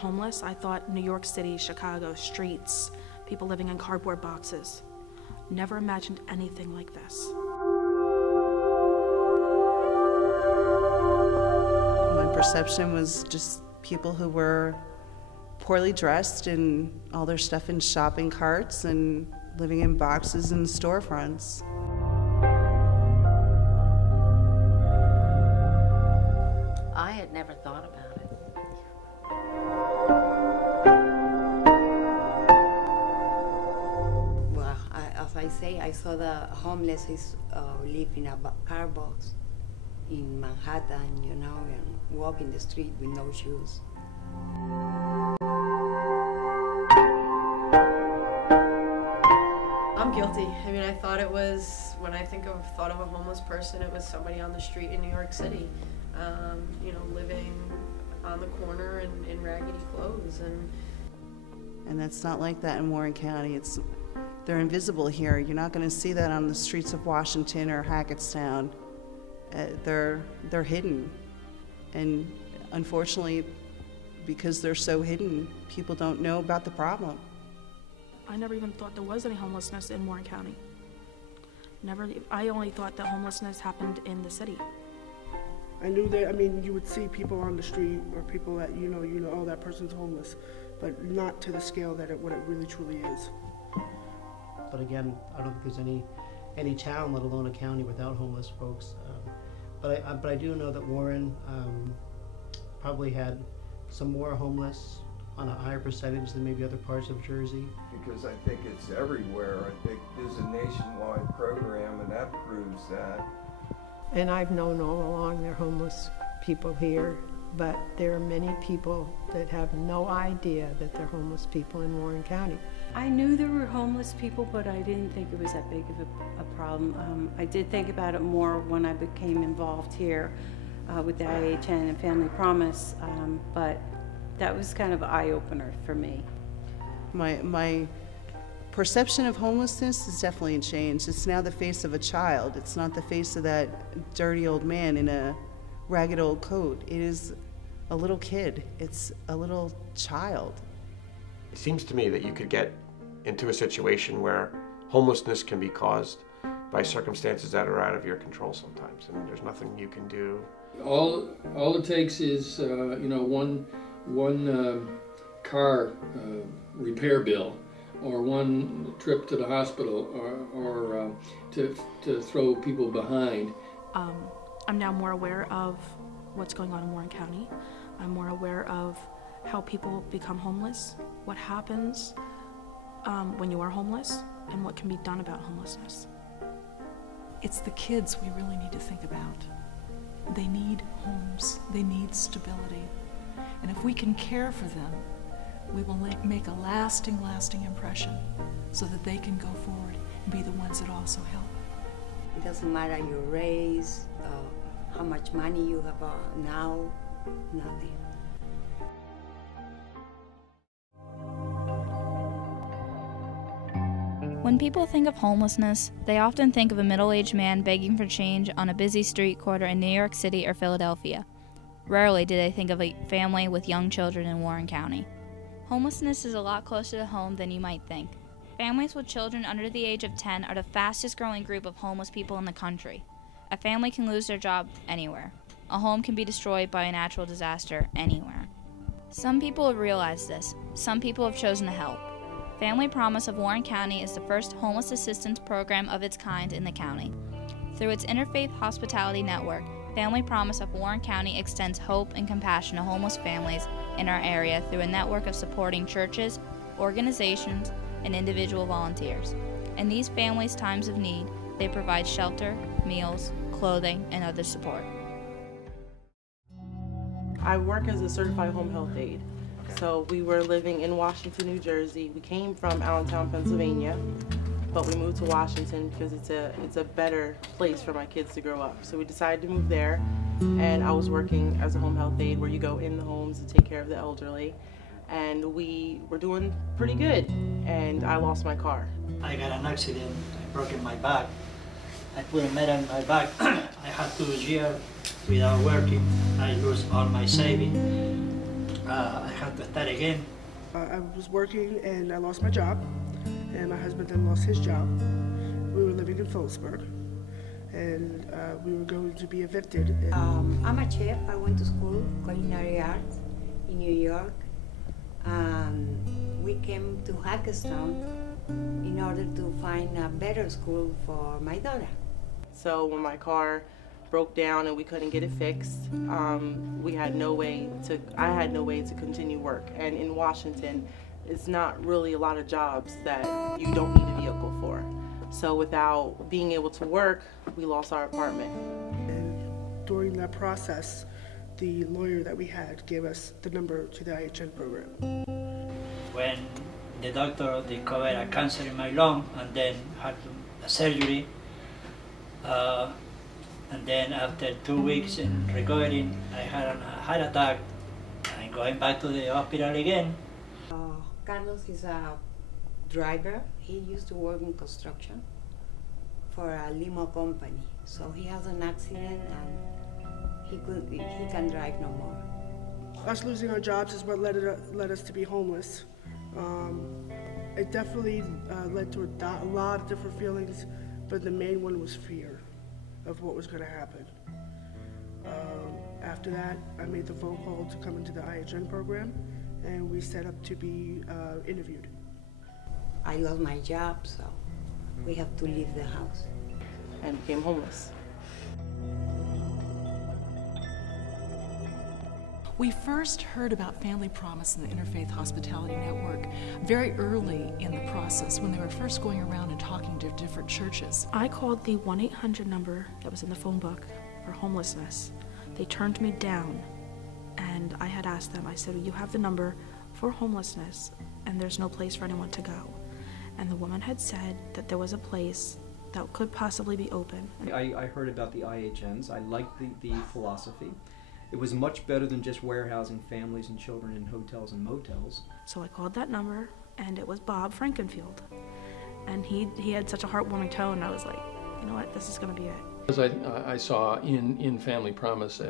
homeless, I thought New York City, Chicago, streets, people living in cardboard boxes. Never imagined anything like this. My perception was just people who were poorly dressed and all their stuff in shopping carts and living in boxes in storefronts. I had never thought about it. Well, as I say, I saw the homeless live in a car box in Manhattan, you know, and walk in the street with no shoes. I'm guilty. I mean, I thought it was, when I thought of a homeless person, it was somebody on the street in New York City, you know, living on the corner in raggedy clothes. And that's not like that in Warren County. They're invisible here. You're not going to see that on the streets of Washington or Hackettstown. They're hidden. And unfortunately, because they're so hidden, people don't know about the problem. I never even thought there was any homelessness in Warren County. I only thought that homelessness happened in the city. I knew that, I mean, you would see people on the street or people that, you know, oh, that person's homeless, but not to the scale that what it really truly is. But again, I don't think there's any town, let alone a county, without homeless folks. But I do know that Warren probably had some more homeless on a higher percentage than maybe other parts of Jersey. Because I think it's everywhere. I think there's a nationwide program, and that proves that. And I've known all along there are homeless people here, but there are many people that have no idea that they're homeless people in Warren County. I knew there were homeless people, but I didn't think it was that big of a problem. I did think about it more when I became involved here with the IHN and Family Promise, but that was kind of an eye-opener for me. My perception of homelessness has definitely changed. It's now the face of a child. It's not the face of that dirty old man in a ragged old coat. It is a little kid. It's a little child. It seems to me that you could get into a situation where homelessness can be caused by circumstances that are out of your control sometimes, and there's nothing you can do. All it takes is you know, one car repair bill, or one trip to the hospital, or to throw people behind. I'm now more aware of what's going on in Warren County. I'm more aware of how people become homeless, what happens when you are homeless, and what can be done about homelessness. It's the kids we really need to think about. They need homes, they need stability. And if we can care for them, we will make a lasting impression so that they can go forward and be the ones that also help. It doesn't matter your race, how much money you have now, nothing. When people think of homelessness, they often think of a middle-aged man begging for change on a busy street corner in New York City or Philadelphia. Rarely do they think of a family with young children in Warren County. Homelessness is a lot closer to home than you might think. Families with children under the age of 10 are the fastest growing group of homeless people in the country. A family can lose their job anywhere. A home can be destroyed by a natural disaster anywhere. Some people have realized this. Some people have chosen to help. Family Promise of Warren County is the first homeless assistance program of its kind in the county. Through its interfaith hospitality network, Family Promise of Warren County extends hope and compassion to homeless families in our area through a network of supporting churches, organizations, and individual volunteers. In these families' times of need, they provide shelter, meals, clothing, and other support. I work as a certified home health aide. So we were living in Washington, New Jersey. We came from Allentown, Pennsylvania, but we moved to Washington because it's a better place for my kids to grow up. So we decided to move there, and I was working as a home health aide where you go in the homes and take care of the elderly. And we were doing pretty good, and I lost my car. I got an accident, I broke my back. I put a metal in my back. I had 2 years without working. I lost all my savings. I had to start again. I was working and I lost my job, and my husband then lost his job. We were living in Phillipsburg, and we were going to be evicted. I'm a chef. I went to school, culinary arts, in New York. We came to Hackettstown in order to find a better school for my daughter. So when my car broke down and we couldn't get it fixed, I had no way to continue work. And in Washington, it's not really a lot of jobs that you don't need a vehicle for. So without being able to work, we lost our apartment. And during that process, the lawyer that we had gave us the number to the IHN program. When the doctor discovered a cancer in my lung and then had a surgery, and then after 2 weeks in recovering, I had a heart attack and going back to the hospital again. Carlos is a driver. He used to work in construction for a limo company. So he has an accident and he can drive no more. Us losing our jobs is what led us to be homeless. It definitely led to a lot of different feelings, but the main one was fear of what was going to happen. After that, I made the phone call to come into the IHN program, and we set up to be interviewed. I lost my job, so we have to leave the house. And became homeless. We first heard about Family Promise and the Interfaith Hospitality Network very early in the process when they were first going around and talking to different churches. I called the 1-800 number that was in the phone book for homelessness. They turned me down, and I had asked them, I said, you have the number for homelessness and there's no place for anyone to go. And the woman had said that there was a place that could possibly be open. I heard about the IHNs. I liked the philosophy. It was much better than just warehousing families and children in hotels and motels. So I called that number, and it was Bob Frankenfield. And he had such a heartwarming tone, and I was like, you know what, this is going to be it. Because I saw in Family Promise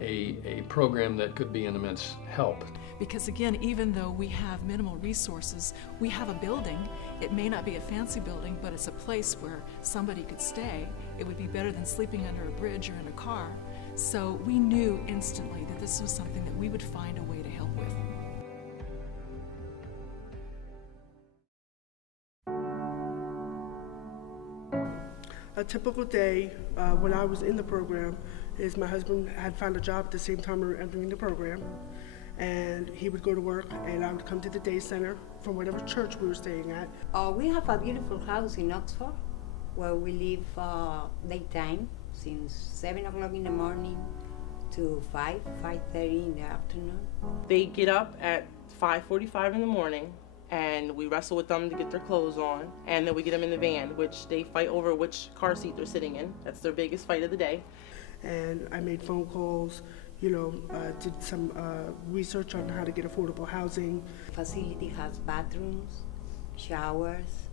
a program that could be an immense help. Because again, even though we have minimal resources, we have a building. It may not be a fancy building, but it's a place where somebody could stay. It would be better than sleeping under a bridge or in a car. So we knew instantly that this was something that we would find a way to help with. A typical day when I was in the program is my husband had found a job at the same time we were entering the program, and he would go to work and I would come to the day center from whatever church we were staying at. We have a beautiful house in Oxford where we live daytime since 7 o'clock in the morning to 5:30 in the afternoon. They get up at 5:45 in the morning, and we wrestle with them to get their clothes on, and then we get them in the van, which they fight over which car seat they're sitting in. That's their biggest fight of the day. And I made phone calls, did some research on how to get affordable housing. The facility has bathrooms, showers,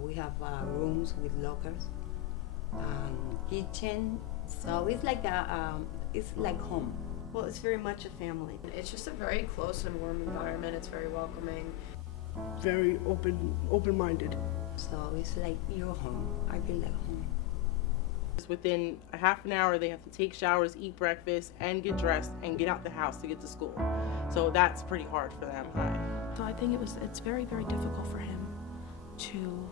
we have rooms with lockers, kitchen, so it's like it's like home. Well, it's very much a family. It's just a very close and warm environment. It's very welcoming. Very open-minded. So it's like your home. I feel like home. Within a half an hour, they have to take showers, eat breakfast, and get dressed, and get out the house to get to school. So that's pretty hard for them. So I think it's very, very difficult for him to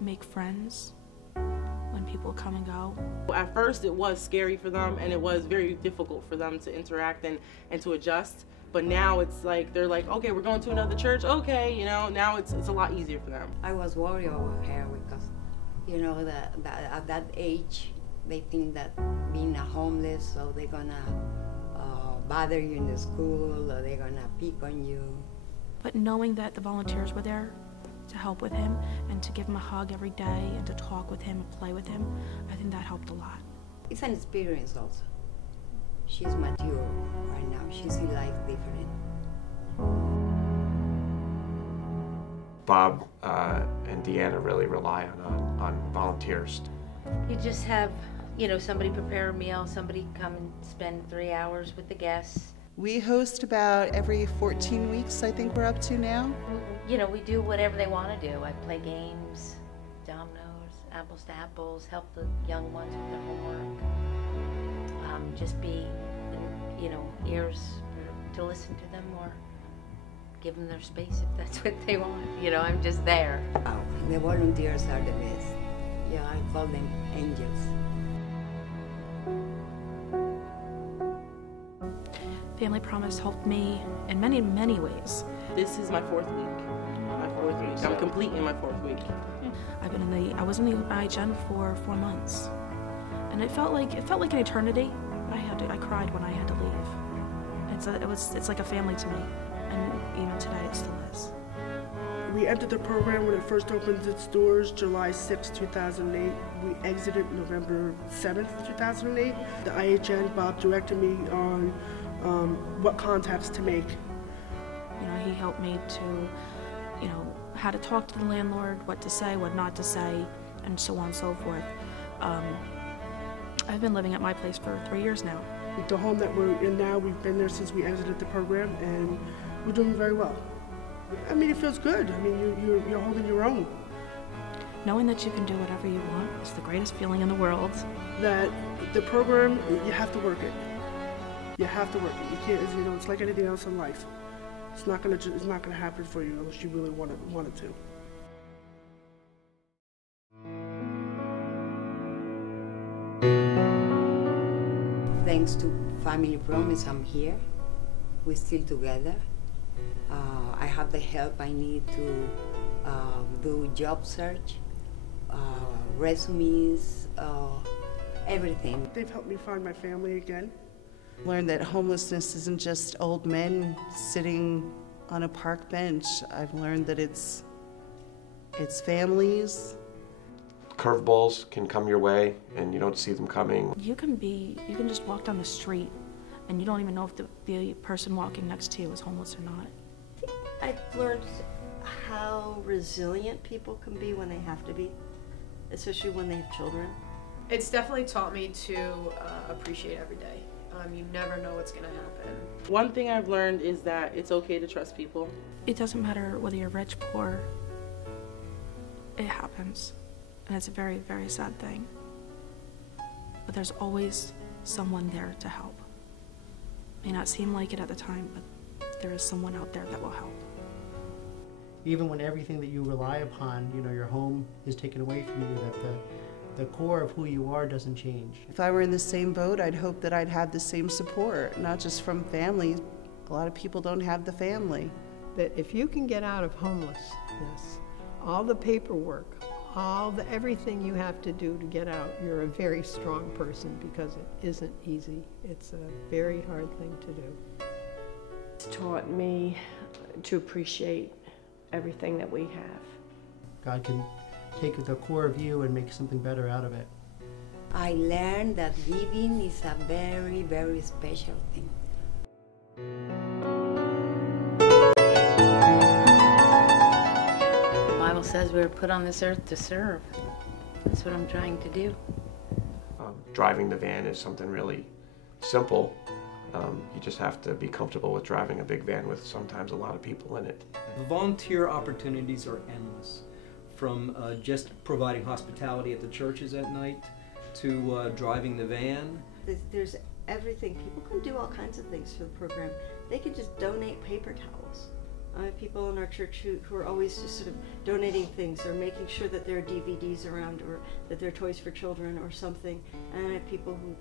make friends when people come and go. At first, it was scary for them, and it was very difficult for them to interact and to adjust. But now it's like, they're like, okay, we're going to another church, okay, now it's a lot easier for them. I was worried over her because, that at that age, they think that being a homeless, so they're gonna bother you in the school, or they're gonna pick on you. But knowing that the volunteers were there to help with him and to give him a hug every day and to talk with him and play with him, I think that helped a lot. It's an experience also. She's mature right now. She sees life different. Bob and Deanna really rely on volunteers. You just have, somebody prepare a meal, somebody come and spend 3 hours with the guests. We host about every 14 weeks, I think we're up to now. You know, we do whatever they want to do. I play games, dominoes, apples to apples, help the young ones with their homework. Just be, you know, ears to listen to them or give them their space if that's what they want. You know, I'm just there. Oh, the volunteers are the best. Yeah, I call them angels. Family Promise helped me in many, many ways. This is my 4th week. I'm completing my 4th week. I was in the IHN for 4 months, and it felt like an eternity. I cried when I had to leave. It's like a family to me, and even today it still is. We entered the program when it first opened its doors, July 6, 2008. We exited November 7th, 2008. The IHN, Bob directed me on what contacts to make. You know, he helped me to, you know, how to talk to the landlord, what to say, what not to say, and so on and so forth. I've been living at my place for 3 years now. The home that we're in now, we've been there since we exited the program, and we're doing very well. I mean, it feels good. I mean, you're holding your own. Knowing that you can do whatever you want is the greatest feeling in the world. That the program, you have to work it. You have to work it. You can't, you know, it's like anything else in life. It's not gonna happen for you unless you really want it to. Thanks to Family Promise, I'm here. We're still together. I have the help I need to do job search, resumes, everything. They've helped me find my family again. Learned that homelessness isn't just old men sitting on a park bench. I've learned that it's families. Curveballs can come your way and you don't see them coming. You can just walk down the street and you don't even know if the person walking next to you is homeless or not. I've learned how resilient people can be when they have to be, especially when they have children. It's definitely taught me to appreciate every day. You never know what's gonna happen. One thing I've learned is that it's okay to trust people. It doesn't matter whether you're rich, poor, it happens. And it's a very, very sad thing. But there's always someone there to help. May not seem like it at the time, but there is someone out there that will help. Even when everything that you rely upon, you know, your home is taken away from you, that the core of who you are doesn't change. If I were in the same boat, I'd hope that I'd have the same support, not just from family. A lot of people don't have the family. That if you can get out of homelessness, all the paperwork, everything you have to do to get out, you're a very strong person, because it isn't easy. It's a very hard thing to do. It's taught me to appreciate everything that we have. God can take the core of you and make something better out of it. I learned that giving is a very, very special thing. The Bible says we were put on this earth to serve. That's what I'm trying to do. Driving the van is something really simple. You just have to be comfortable with driving a big van with sometimes a lot of people in it. The volunteer opportunities are endless, from just providing hospitality at the churches at night to driving the van. There's everything. People can do all kinds of things for the program. They can just donate paper towels. I have people in our church who are always just sort of donating things or making sure that there are DVDs around or that there are toys for children or something. And I have people who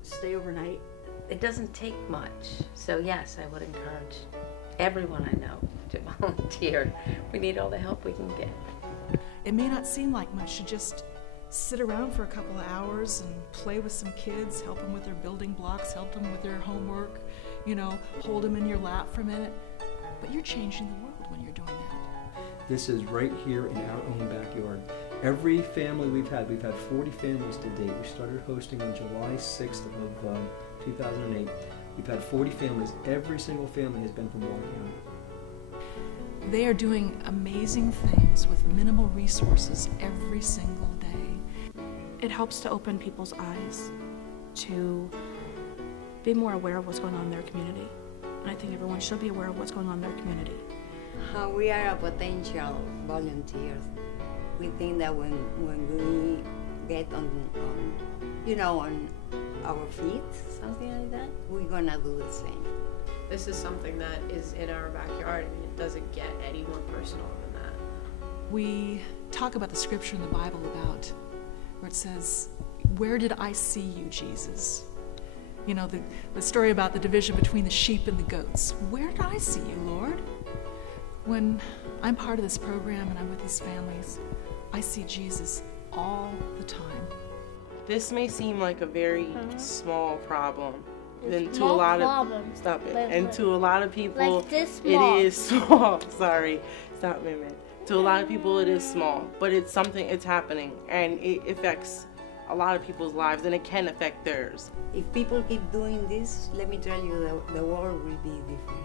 stay overnight. It doesn't take much, so yes, I would encourage everyone I know to volunteer. We need all the help we can get. It may not seem like much to just sit around for a couple of hours and play with some kids, help them with their building blocks, help them with their homework, you know, hold them in your lap for a minute. But you're changing the world when you're doing that. This is right here in our own backyard. Every family we've had 40 families to date. We started hosting on July 6th of 2008. We've had 40 families. Every single family has been from Warren County. They are doing amazing things with minimal resources every single day. It helps to open people's eyes to be more aware of what's going on in their community. And I think everyone should be aware of what's going on in their community. We are a potential volunteers. We think that when we get on our feet, something like that, we're gonna do the same. This is something that is in our backyard. I mean, it doesn't get any more personal than that. We talk about the scripture in the Bible about where it says, "Where did I see you, Jesus?" You know, the story about the division between the sheep and the goats. Where did I see you, Lord? When I'm part of this program and I'm with these families, I see Jesus all the time. This may seem like a very small problem. It's And to a lot problem. of stop it. Like- And to a lot of people, like this small. it is small. Sorry, stop, Mimi. To a lot of people, it is small, but it's something. It's happening, and it affects a lot of people's lives, and it can affect theirs. If people keep doing this, let me tell you, the world will be different.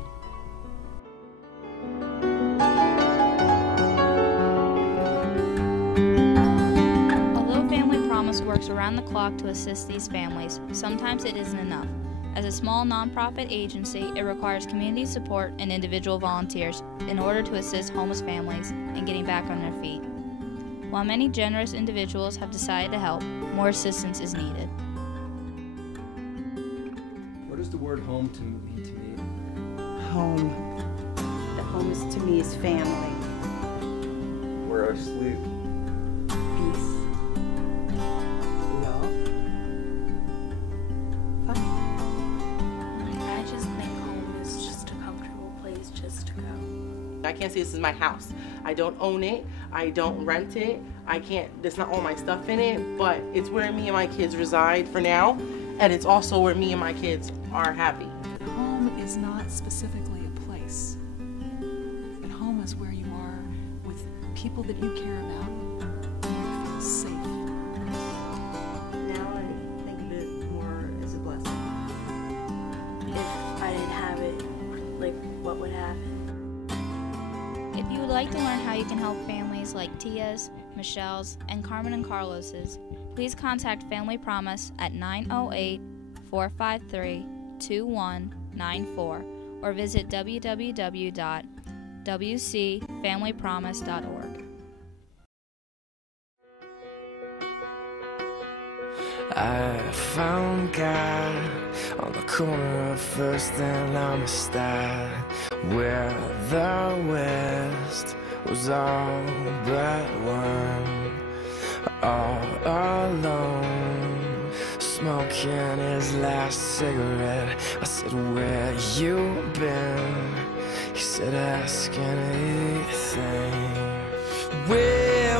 Although Family Promise works around the clock to assist these families, sometimes it isn't enough. As a small nonprofit agency, it requires community support and individual volunteers in order to assist homeless families in getting back on their feet. While many generous individuals have decided to help, more assistance is needed. What does the word home to mean to me? Home. The home is, to me, is family. Where I sleep. Peace. Love. I just think home is just a comfortable place just to go. I can't say this is my house. I don't own it. I don't rent it. I can't, there's not all my stuff in it, but it's where me and my kids reside for now, and it's also where me and my kids are happy. Home is not specifically a place, but home is where you are with people that you care about, and you feel safe. Now I think of it more as a blessing. If I didn't have it, like, what would happen? If you would like to learn how you can help families like Tia's, Michelle's, and Carmen and Carlos's, please contact Family Promise at 908-453-2194 or visit www.wcfamilypromise.org. I found God on the corner of First and Amistad, where the West was all but one, all alone, smoking his last cigarette. I said, where you been? He said, ask anything. Where